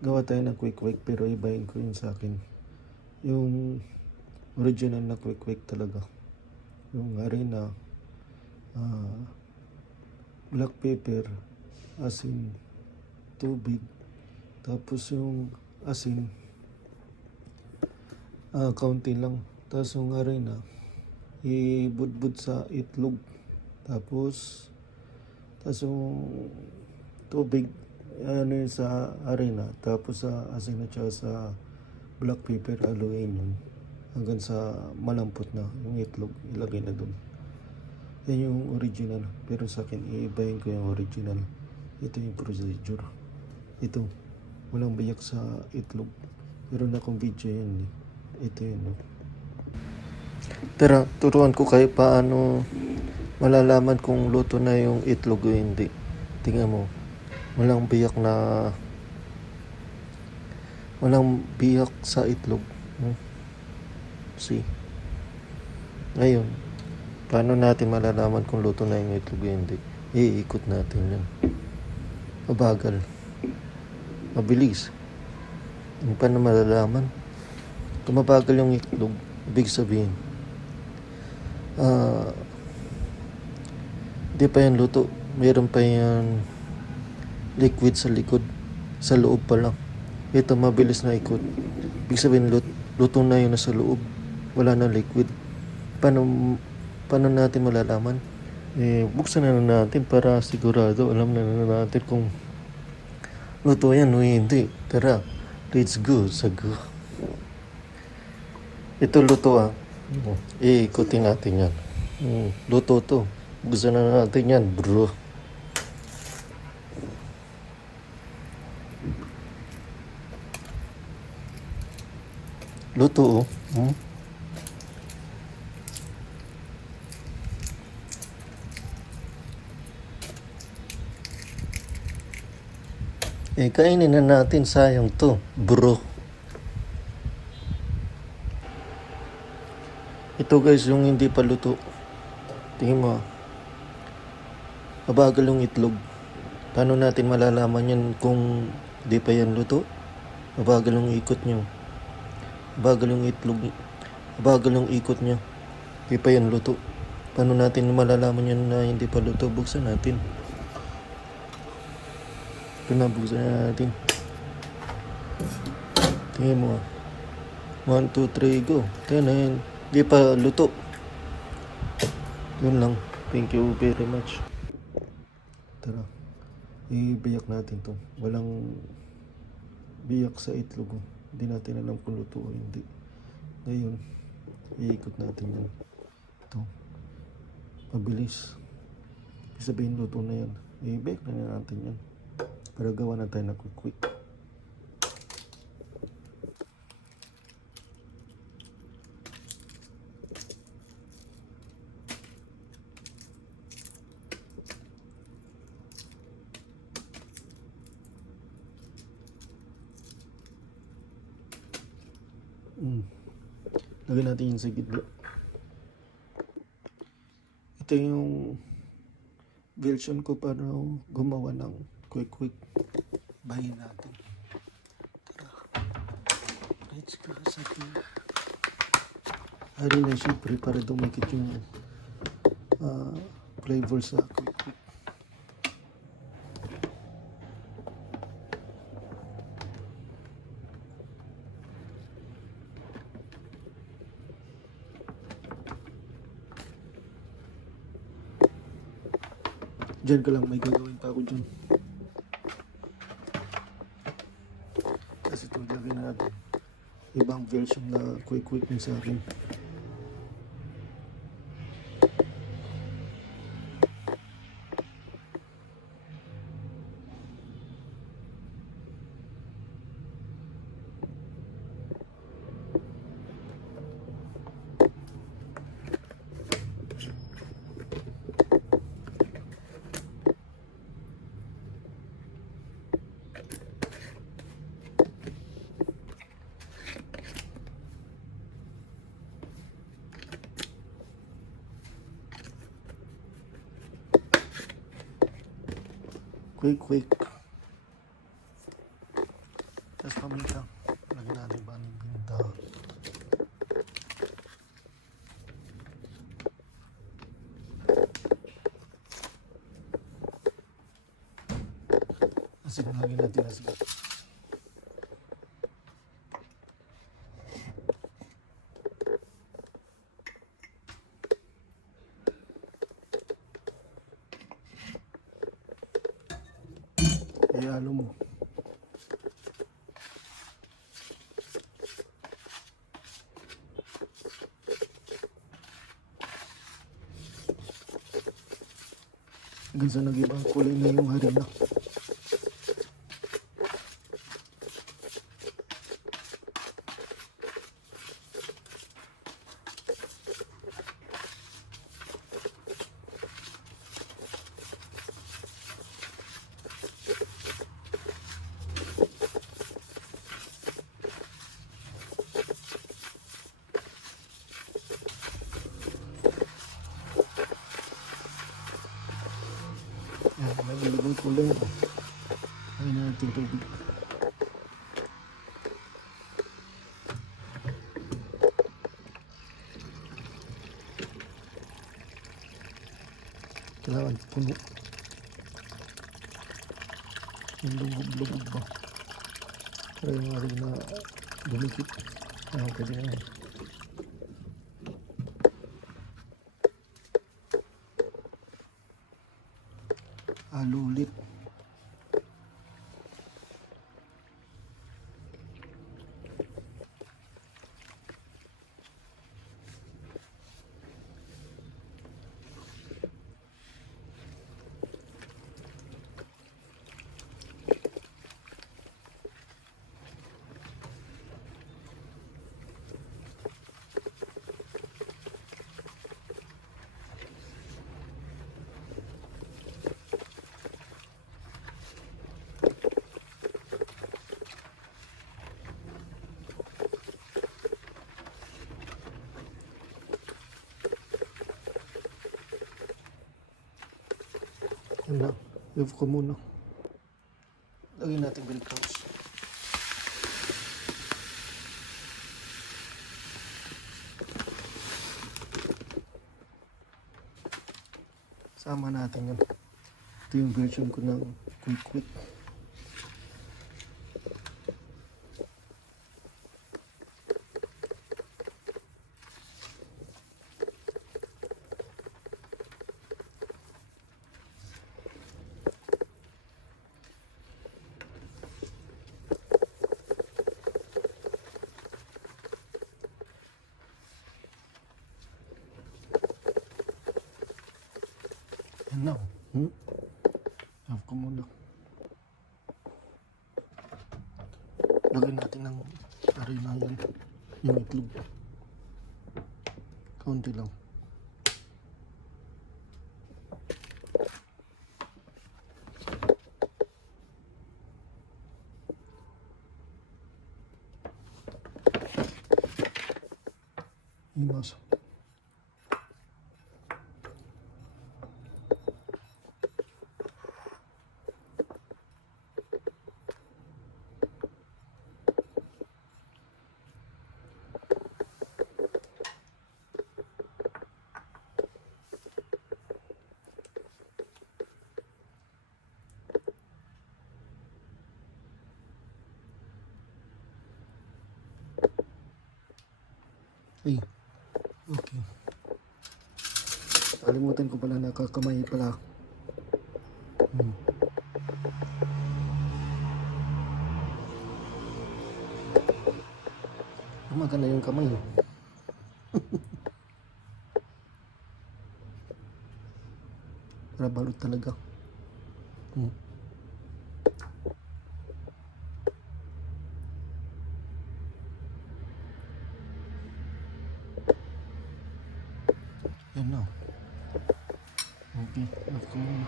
gawa tayo ng quick quick pero ibahin ko yun sa akin. Yung original na quick quick talaga. Yung harina, ah, black pepper, asin, tubig. Tapos yung asin, kaunti lang. Tapos yung harina, ibudbud sa itlog. Tapos, yung tubig, ano yun sa harina. Tapos sa asin at saka sa black pepper, haluin yun. Hanggang sa malampot na yung itlog, ilagay na dun. Yan yung original. Pero sa akin, iibahin ko yung original. Ito yung procedure. Ito, walang biyak sa itlog. Meron akong video yan eh. Ito yun. No? Tara, turuan ko kayo paano malalaman kung luto na yung itlog o hindi. Tingnan mo, walang biyak sa itlog. See? Ngayon, paano natin malalaman kung luto na yung itlog o hindi? Iikot natin yan. Mabagal. Mabilis. Hindi pa na malalaman. Kung mabagal yung itlog, ibig sabihin, di pa yan luto. Meron pa yan liquid sa likod. Sa loob pa lang. Ito, mabilis na ikot. Ibig sabihin, luto na yun nasa loob. Wala na liquid. Paano natin malalaman? Buksan na natin para sigurado. Alam na natin kung luto yan o hindi. Tara, let's go sa go. Ito luto ikutin natin yan. Luto to. Buksan na natin yan, bro. Luto kainin na natin, sayang to, bro. Ito guys, yung hindi pa luto. Tingin mo, mabagal yung itlog. Paano natin malalaman yan kung di pa yan luto? Mabagal yung ikot nyo. Mabagal yung itlog. Mabagal yung ikot nyo. Di pa yan luto. Paano natin malalaman yan na hindi pa luto? Buksan natin. Buksan natin. Tingin mo 1, 2, 3, go. Tingnan na yan. Di pa luto. Yun lang. Thank you very much. Tara. Ibiyak natin to. Walang biyak sa itlog. Hindi natin alam kung luto o hindi. Ngayon, iikot natin yan. Ito. Mabilis. Sabihin luto na yan. Ibiyak na natin yan. Para gawa na tayo na quick. Lagyan natin yung sa gitna. Ito yung version ko para gumawa ng quick. Bahin natin. Tara. Let's go sa gitna. Hari na syempre para dumikit yung flavor sa quick. Diyan ka lang, may gagawin pa ako dyan. Kasi ito, lagyan natin ibang version na quick yung sa akin. Quick. Tapos paminta. Lagyan natin paminta. Asin, lagyan natin asin. Ihalo mo. Hanggang sa nag-ibang kulay na yung harina. Yan, nag-ibang kulay na. Ayun na natin tubig. Kailangan puno. Yung lubog-lubog ba? Pero yung harina dumikit. Pwede na yan. Halo ulit. Yan lang. Leave ko muna. Lagyan natin breadcrumbs. Sama natin yan. Ito yung version ko ng quick. Yan na. Half ko muna. Lagyan natin ng harina yan. Yung itlog. Kaunti lang. Yung masa. Ay, okay. Kalimutan ko pala, nakakamay pala. Maganda yung kamay. Para balot talaga. Yan na. Okay, off ko muna.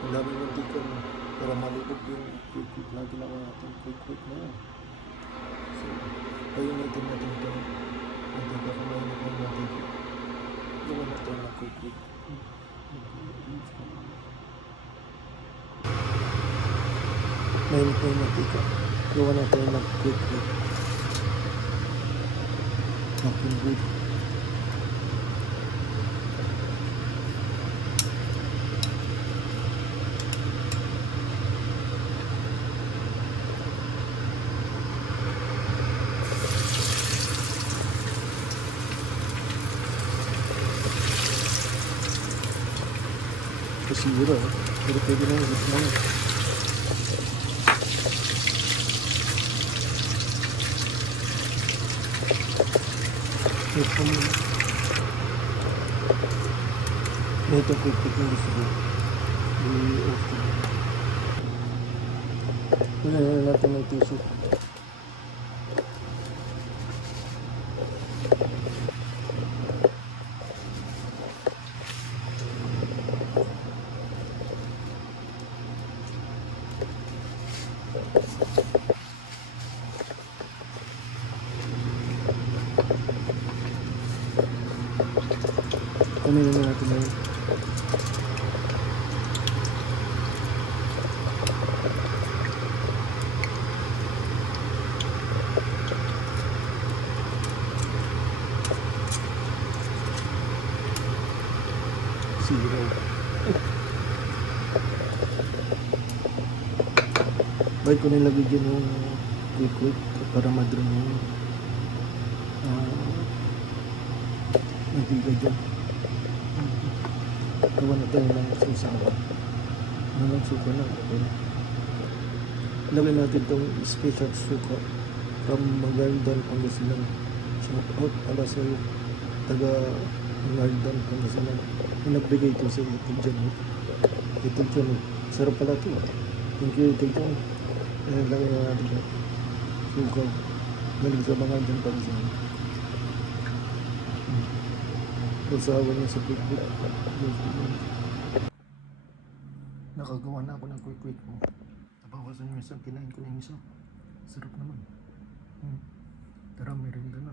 Ang dami ng tikon mo. Para malubog yung quick na ginawa natin. Quick na yan. So, payunitin natin ito. Hindi ka kumainit ng natin. Gawa natin na quick. Mainit na yung matika. Gawa natin yung mag-quick. Fucking good. Kasira, oh. Pero pwede na yung gusto mo. Ito quick na gusto ko. I-off ko. Wala na natin ng tissue. Kunin na natin na yun. Zero. Bakit ko nila bigyan yung quick para madrun yung mantika dyan. Gawa na tayo ng susawa. Ng suka na. Okay. Lagay natin itong special suka from Magaldan, Pangasinan. Shout out para sa taga Magaldan, Pangasinan. Nagbigay ito sa itig dyan. Itig dyan. Sarap pala ito. Thank you itig dyan. Lagay na natin ito. Suka. Galing sa Magaldan, Pangasinan. Usawa niya sa quick. Nakagawa na ako ng quick mo. Nabawasan yung isang, kinain ko na yung isa. Sarap naman. Tara, meron na.